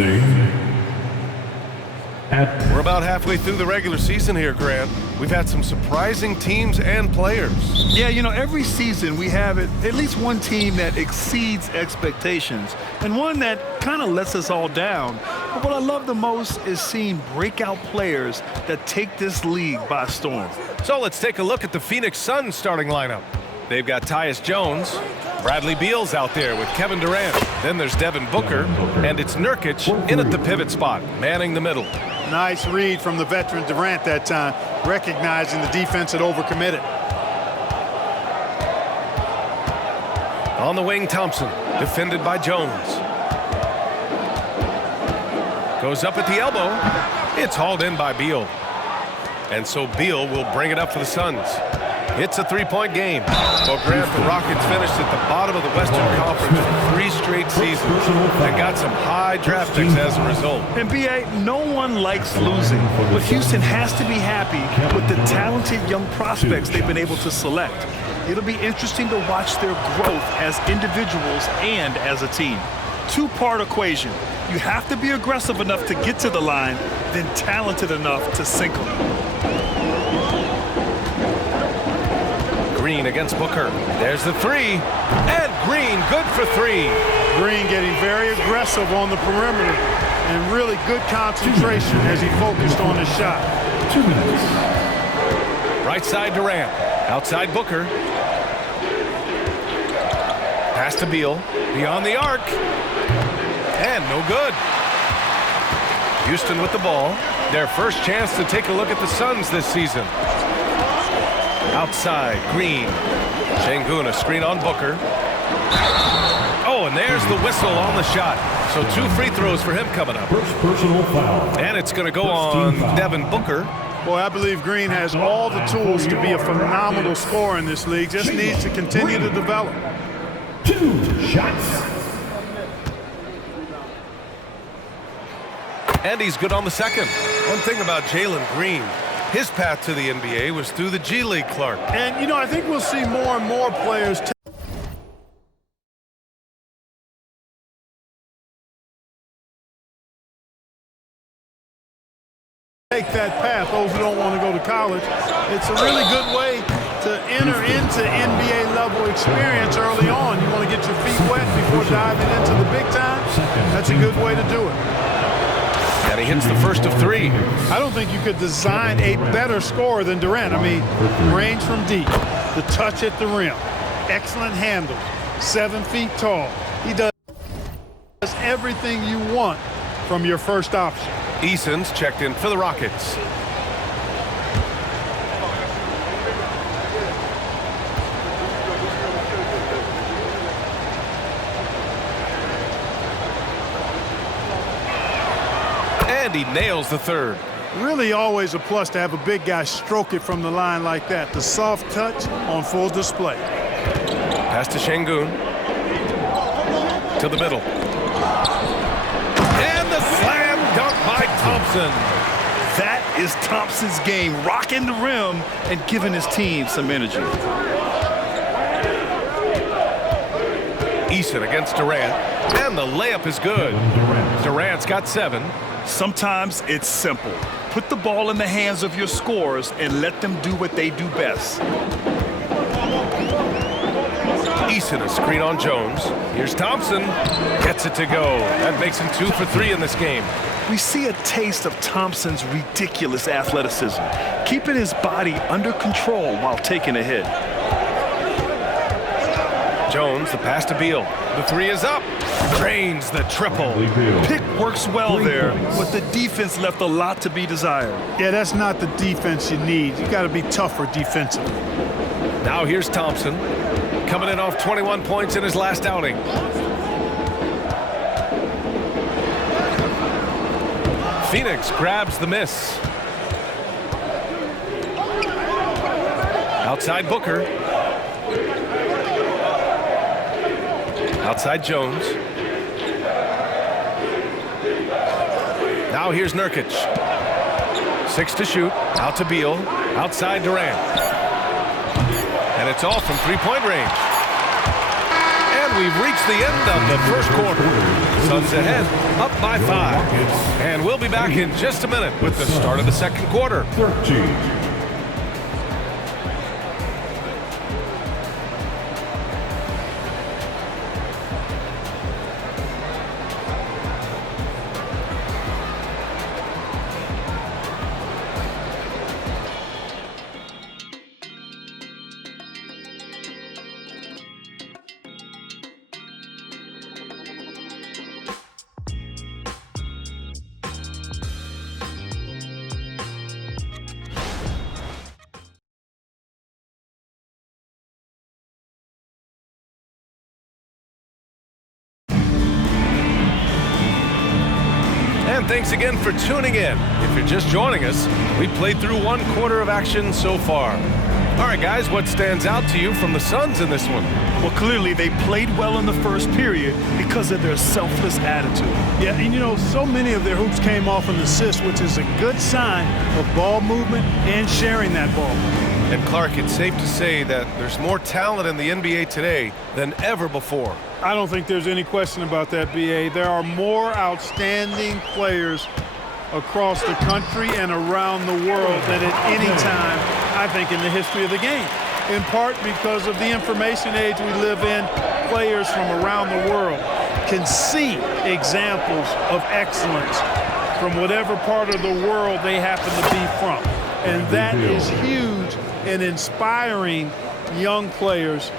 losing. We're about halfway through the regular season here, Grant. We've had some surprising teams and players. Yeah, you know, every season we have at least one team that exceeds expectations and one that kind of lets us all down. But what I love the most is seeing breakout players that take this league by storm. So let's take a look at the Phoenix Suns starting lineup. They've got Tyus Jones. Bradley Beal's out there with Kevin Durant. Then there's Devin Booker, and it's Nurkic in at the pivot spot, manning the middle. Nice read from the veteran Durant that time, recognizing the defense had overcommitted. On the wing, Thompson, defended by Jones. Goes up at the elbow. It's hauled in by Beal. And so Beal will bring it up for the Suns. It's a three-point game. Well, Grant, the Rockets finished at the bottom of the Western Conference for 3 straight seasons and got some high draft picks as a result. And B.A., no one likes losing, but Houston has to be happy with the talented young prospects they've been able to select. It'll be interesting to watch their growth as individuals and as a team. Two-part equation. You have to be aggressive enough to get to the line, then talented enough to sink them. Green against Booker. There's the three. And Green, good for 3. Green getting very aggressive on the perimeter and really good concentration as he focused on his shot. 2 minutes. Right side Durant. Outside Booker. Pass to Beal. Beyond the arc. And no good. Houston with the ball. Their first chance to take a look at the Suns this season. Outside, Green. Şengün, a screen on Booker. Oh, and there's the whistle on the shot. So 2 free throws for him coming up. First personal foul. And it's going to go on Devin Booker. Boy, I believe Green has all the tools to be a phenomenal scorer in this league. Just needs to continue to develop. 2 shots. And he's good on the second. One thing about Jalen Green, his path to the NBA was through the G League, Clark. And, you know, I think we'll see more and more players take that path, those who don't want to go to college. It's a really good way to enter into NBA level experience early on. You want to get your feet wet before diving into the big time. That's a good way to do it. And he hits the first of 3. I don't think you could design a better scorer than Durant. I mean, range from deep, the touch at the rim, excellent handles, 7 feet tall. He does everything you want from your first option. Eason's checked in for the Rockets. And he nails the third. Really always a plus to have a big guy stroke it from the line like that. The soft touch on full display. Pass to Şengün. To the middle. And the slam dunk by Thompson. That is Thompson's game, rocking the rim and giving his team some energy. Eason against Durant. And the layup is good. Durant's got 7. Sometimes it's simple. Put the ball in the hands of your scorers and let them do what they do best. Eason, a screen on Jones. Here's Thompson. Gets it to go. That makes him 2 for 3 in this game. We see a taste of Thompson's ridiculous athleticism, keeping his body under control while taking a hit. Jones, the pass to Beal. The 3 is up. Drains the triple. Pick works well there, but the defense left a lot to be desired. Yeah, that's not the defense you need. You got to be tougher defensively. Now here's Thompson, coming in off 21 points in his last outing. Phoenix grabs the miss. Outside Booker. Outside Jones. Now here's Nurkic. 6 to shoot. Out to Beal. Outside Durant. And it's all from 3-point range. And we've reached the end of the first quarter. Suns ahead, up by 5. And we'll be back in just a minute with the start of the second quarter. 13. And thanks again for tuning in. If you're just joining us, we played through one quarter of action so far. All right, guys, what stands out to you from the Suns in this one? Well, clearly they played well in the first period because of their selfless attitude. Yeah, and you know, so many of their hoops came off an assist, which is a good sign of ball movement and sharing that ball. And Clark, it's safe to say that there's more talent in the NBA today than ever before. I don't think there's any question about that, B.A. There are more outstanding players across the country and around the world than at any time, I think, in the history of the game. In part because of the information age we live in, players from around the world can see examples of excellence from whatever part of the world they happen to be from. And that is huge in inspiring young players.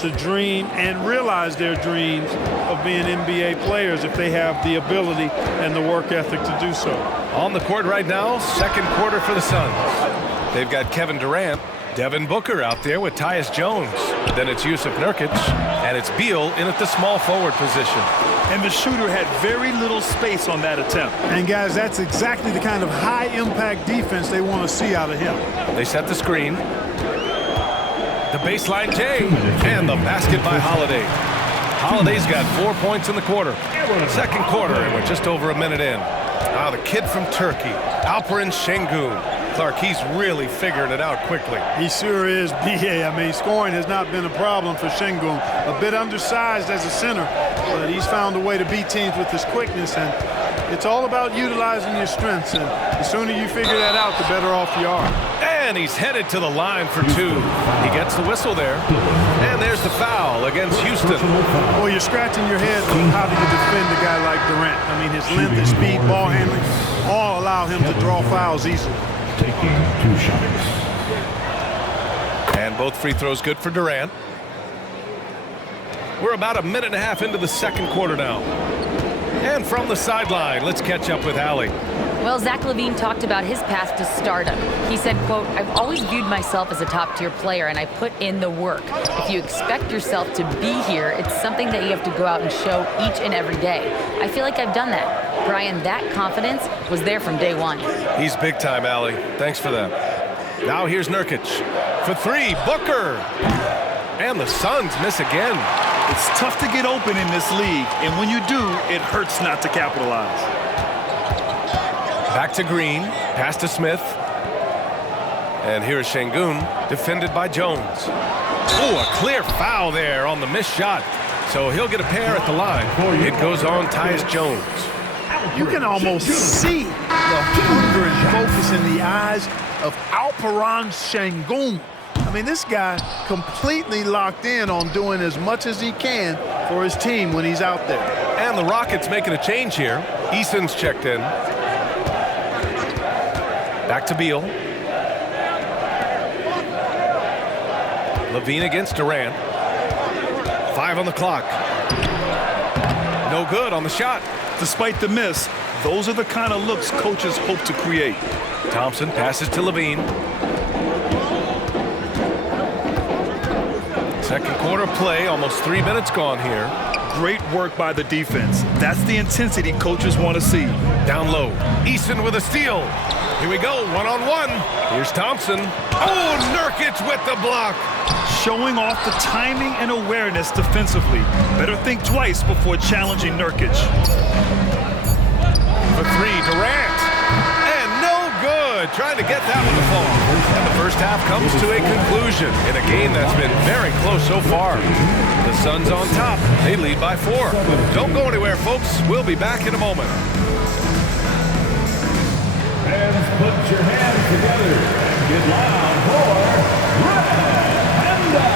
To dream and realize their dreams of being NBA players if they have the ability and the work ethic to do so. On the court right now, second quarter for the Suns. They've got Kevin Durant, Devin Booker out there with Tyus Jones. Then it's Yusuf Nurkic, and it's Beal in at the small forward position. And the shooter had very little space on that attempt. And guys, that's exactly the kind of high-impact defense they want to see out of him. They set the screen. The baseline J, and the basket by Holiday. Holiday's got 4 points in the quarter. Second quarter, and we're just over a minute in. Now the kid from Turkey, Alperen Şengün. Clark, he's really figured it out quickly. He sure is, B.A. I mean, scoring has not been a problem for Şengün. A bit undersized as a center, but he's found a way to beat teams with his quickness, and It's all about utilizing your strengths, and the sooner you figure that out, the better off you are. And he's headed to the line for 2. He gets the whistle there. And there's the foul against Houston. Well, you're scratching your head on how do you defend a guy like Durant. I mean, his length, his speed, ball handling, all allow him to draw fouls easily. Taking 2 shots. And both free throws good for Durant. We're about a minute and a half into the second quarter now. And from the sideline, let's catch up with Allie. Well, Zach LaVine talked about his path to stardom. He said, quote, "I've always viewed myself as a top-tier player, and I put in the work. If you expect yourself to be here, it's something that you have to go out and show each and every day. I feel like I've done that." Brian, that confidence was there from day one. He's big time, Allie. Thanks for that. Now here's Nurkic. For 3, Booker. And the Suns miss again. It's tough to get open in this league, and when you do, it hurts not to capitalize. Back to Green, pass to Smith. And here's Şengün, defended by Jones. Oh, a clear foul there on the missed shot. So he'll get a pair at the line. It goes on Tyus Jones. You can almost see the hunger and focus in the eyes of Alperen Şengün. I mean, this guy completely locked in on doing as much as he can for his team when he's out there. And the Rockets making a change here. Eason's checked in. Back to Beal. LaVine against Durant. 5 on the clock. No good on the shot. Despite the miss, those are the kind of looks coaches hope to create. Thompson passes to LaVine. Second quarter play, almost 3 minutes gone here. Great work by the defense. That's the intensity coaches want to see. Down low. Eason with a steal. Here we go, one-on-one. Here's Thompson. Oh, Nurkic with the block. Showing off the timing and awareness defensively. Better think twice before challenging Nurkic. For 3, Durant. And no good. Trying to get that one to fall. And the first half comes to a conclusion in a game that's been very close so far. The Suns on top. They lead by 4. Don't go anywhere, folks. We'll be back in a moment. Fans, put your hands together and get loud for Red Panda.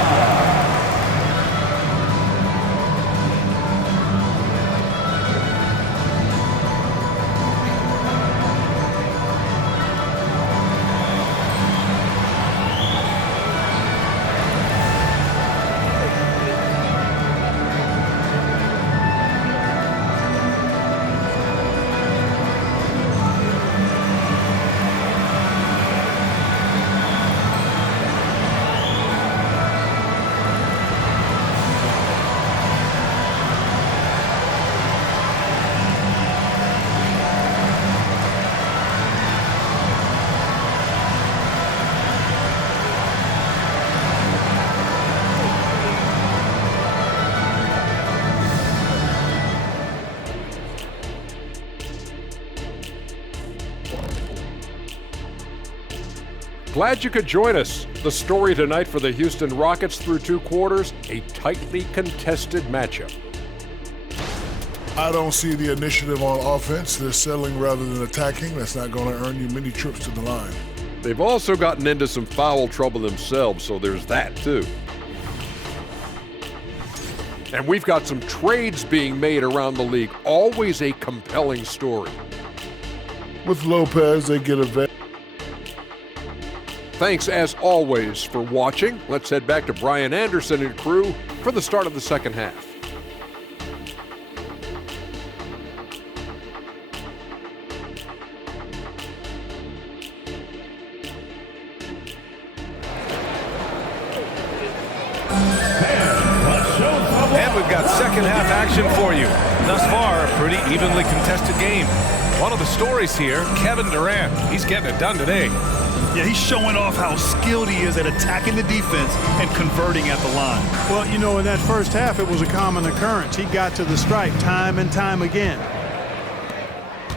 Glad you could join us. The story tonight for the Houston Rockets through 2 quarters, a tightly contested matchup. I don't see the initiative on offense. They're settling rather than attacking. That's not going to earn you many trips to the line. They've also gotten into some foul trouble themselves, so there's that too. And we've got some trades being made around the league. Always a compelling story. With Lopez, they get a vet. Thanks, as always, for watching. Let's head back to Brian Anderson and crew for the start of the second half. And we've got second half action for you. Thus far, a pretty evenly contested game. One of the stories here, Kevin Durant. He's getting it done today. Yeah, he's showing off how skilled he is at attacking the defense and converting at the line. Well, you know, in that first half, it was a common occurrence. He got to the stripe time and time again.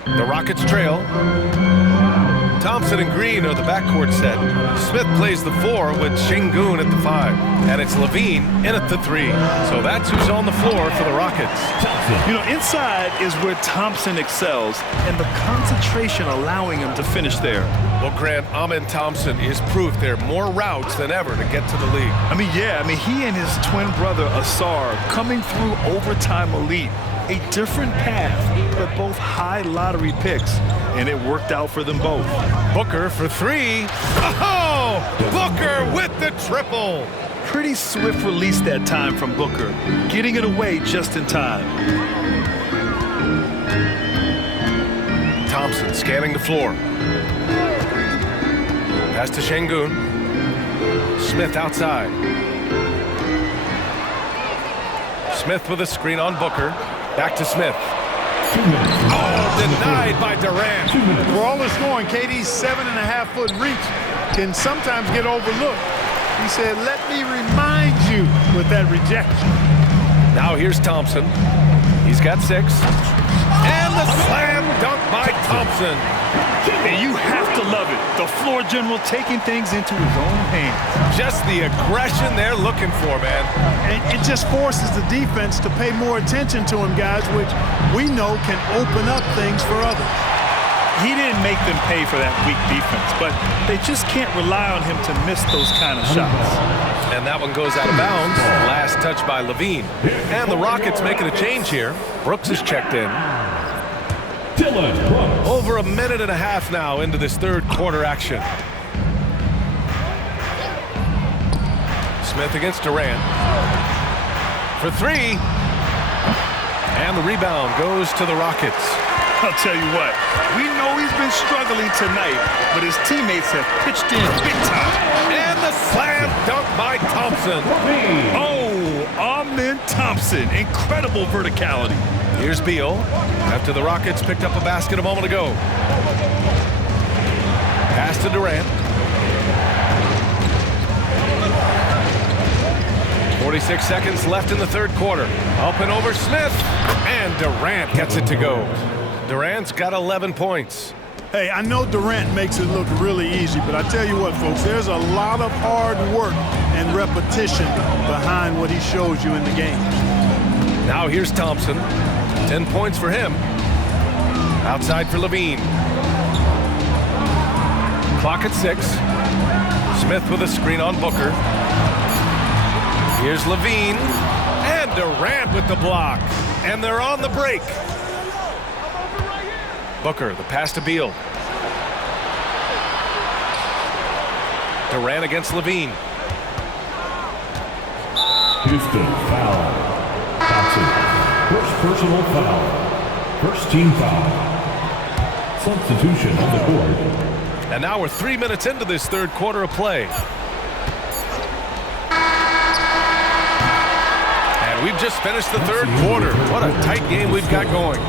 The Rockets trail. Thompson and Green are the backcourt set. Smith plays the 4 with Şengün at the 5. And it's Levine in at the 3. So that's who's on the floor for the Rockets. You know, inside is where Thompson excels, and the concentration allowing him to finish there. Well, Grant, Amen Thompson is proof there are more routes than ever to get to the league. He and his twin brother, Asar, coming through overtime elite. A different path, but both high lottery picks, and it worked out for them both. Booker for 3. Oh! Booker with the triple! Pretty swift release that time from Booker, getting it away just in time. Thompson scanning the floor. Pass to Şengün. Smith outside. Smith with a screen on Booker. Back to Smith. Oh, denied by Durant. For all the scoring, KD's 7.5-foot reach can sometimes get overlooked. He said, let me remind you with that rejection. Now here's Thompson. He's got 6. And the slam dunk by Thompson. And you have to love it. The floor general taking things into his own hands. Just the aggression they're looking for, man. And it just forces the defense to pay more attention to him, guys, which we know can open up things for others. He didn't make them pay for that weak defense, but they just can't rely on him to miss those kind of shots. And that one goes out of bounds. Last touch by Levine. And the Rockets making a change here. Brooks is checked in. Over a minute and a half now into this third quarter action. Smith against Durant. For 3. And the rebound goes to the Rockets. I'll tell you what, we know he's been struggling tonight, but his teammates have pitched in big time. And the slam dunk by Thompson. Oh, Amen Thompson, incredible verticality. Here's Beal after the Rockets picked up a basket a moment ago. Pass to Durant. 46 seconds left in the third quarter. Up and over Smith. And Durant gets it to go. Durant's got 11 points. Hey, I know Durant makes it look really easy, but I tell you what, folks, there's a lot of hard work and repetition behind what he shows you in the game. Now here's Thompson. 10 points for him. Outside for Levine. Clock at 6. Smith with a screen on Booker. Here's Levine. And Durant with the block. And they're on the break. Booker, the pass to Beal. Durant against Levine. Houston foul. Thompson. First personal foul. First team foul. Substitution on the court. And now we're 3 minutes into this third quarter of play. And we've just finished the third quarter. What a tight game we've got going.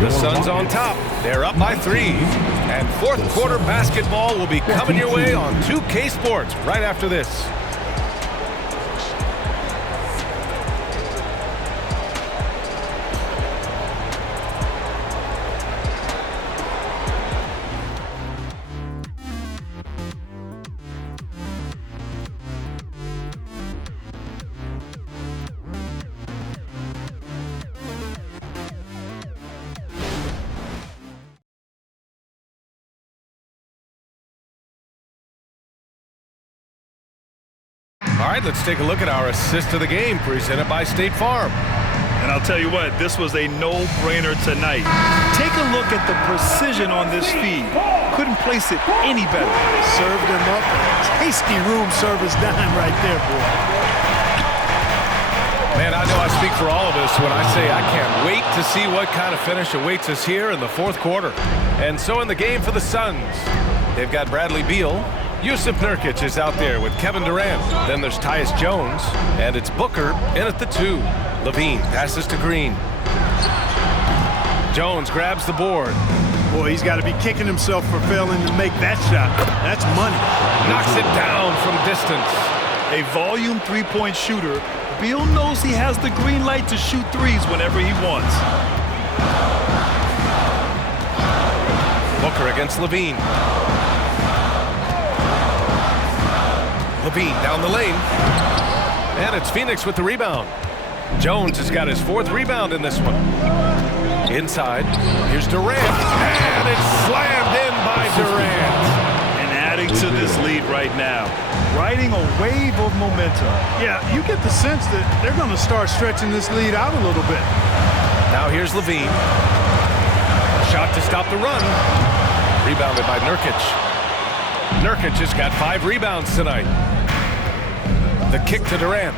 The Suns on top. They're up by 3. And fourth quarter basketball will be coming your way on 2K Sports right after this. All right, let's take a look at our assist of the game presented by State Farm. And I'll tell you what, this was a no-brainer tonight. Take a look at the precision on this feed. Couldn't place it any better. Served him up. Tasty room service dime right there, boy. Man, I know I speak for all of us when I say I can't wait to see what kind of finish awaits us here in the fourth quarter. And so in the game for the Suns, they've got Bradley Beal. Yusuf Nurkic is out there with Kevin Durant. Then there's Tyus Jones, and it's Booker in at the 2. Levine passes to Green. Jones grabs the board. Boy, he's got to be kicking himself for failing to make that shot. That's money. Knocks it down from distance. A volume three-point shooter, Beal knows he has the green light to shoot threes whenever he wants. Booker against Levine. Levine down the lane. And it's Phoenix with the rebound. Jones has got his 4th rebound in this one. Inside, here's Durant, and it's slammed in by Durant. And adding to this lead right now, riding a wave of momentum. Yeah, you get the sense that they're going to start stretching this lead out a little bit. Now here's Levine. Shot to stop the run. Rebounded by Nurkic. Nurkic has got 5 rebounds tonight. The kick to Durant.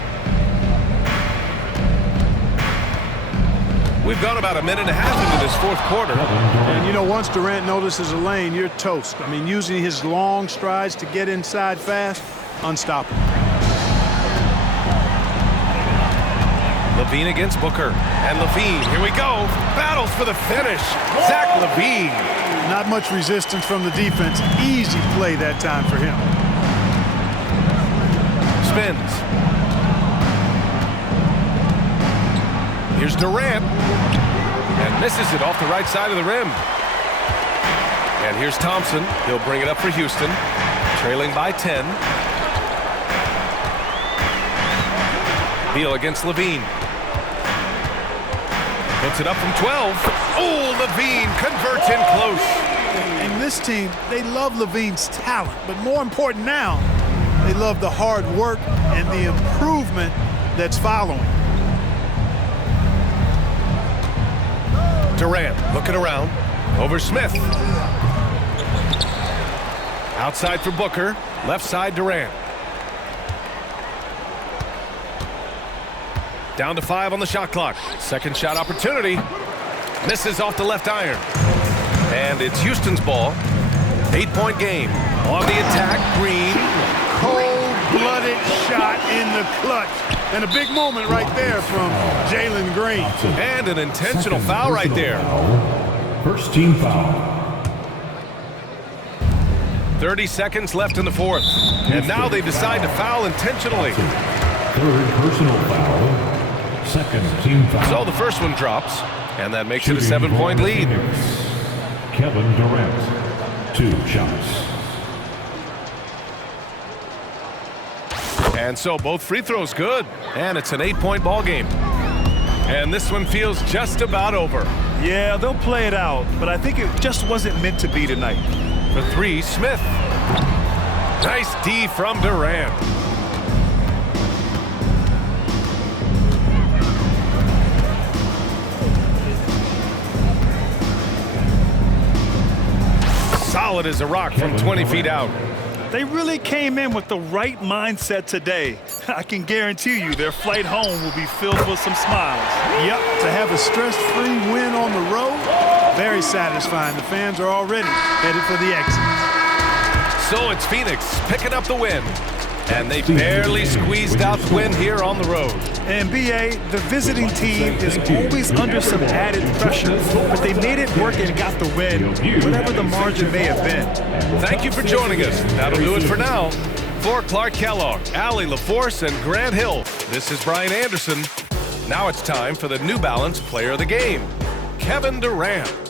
We've gone about a minute and a half into this 4th quarter. And you know, once Durant notices a lane, you're toast. I mean, using his long strides to get inside fast, unstoppable. Levine against Booker. And Levine, here we go. Battles for the finish. Zach Levine. Not much resistance from the defense. Easy play that time for him. Spins. Here's Durant. And misses it off the right side of the rim. And here's Thompson. He'll bring it up for Houston. Trailing by 10. Beal against Levine. Puts it up from 12. Oh, Levine converts in close. And this team, they love Levine's talent. But more important now, they love the hard work and the improvement that's following. Durant looking around. Over Smith. Outside for Booker. Left side Durant. Down to 5 on the shot clock. Second shot opportunity. Misses off the left iron. And it's Houston's ball. 8-point game. On the attack, Green. Cold-blooded shot in the clutch. And a big moment right there from Jalen Green. And an intentional foul right there. First team foul. 30 seconds left in the 4th. And now they decide to foul intentionally. 3rd personal foul. 2nd team foul. So the first one drops. And that makes it a 7-point lead. Kevin Durant. 2 shots. And so both free throws good. And it's an 8-point ball game. And this one feels just about over. Yeah, they'll play it out, but I think it just wasn't meant to be tonight. For 3, Smith. Nice D from Durant. Solid as a rock from 20 feet out. They really came in with the right mindset today. I can guarantee you their flight home will be filled with some smiles. Yep, to have a stress-free win on the road, very satisfying. The fans are already headed for the exit. So it's Phoenix picking up the win. And they barely squeezed out the win here on the road. And B.A., the visiting team is always under some added pressure, but they made it work and got the win, whatever the margin may have been. Thank you for joining us. That'll do it for now. For Clark Kellogg, Allie LaForce, and Grant Hill, this is Brian Anderson. Now it's time for the New Balance Player of the Game, Kevin Durant.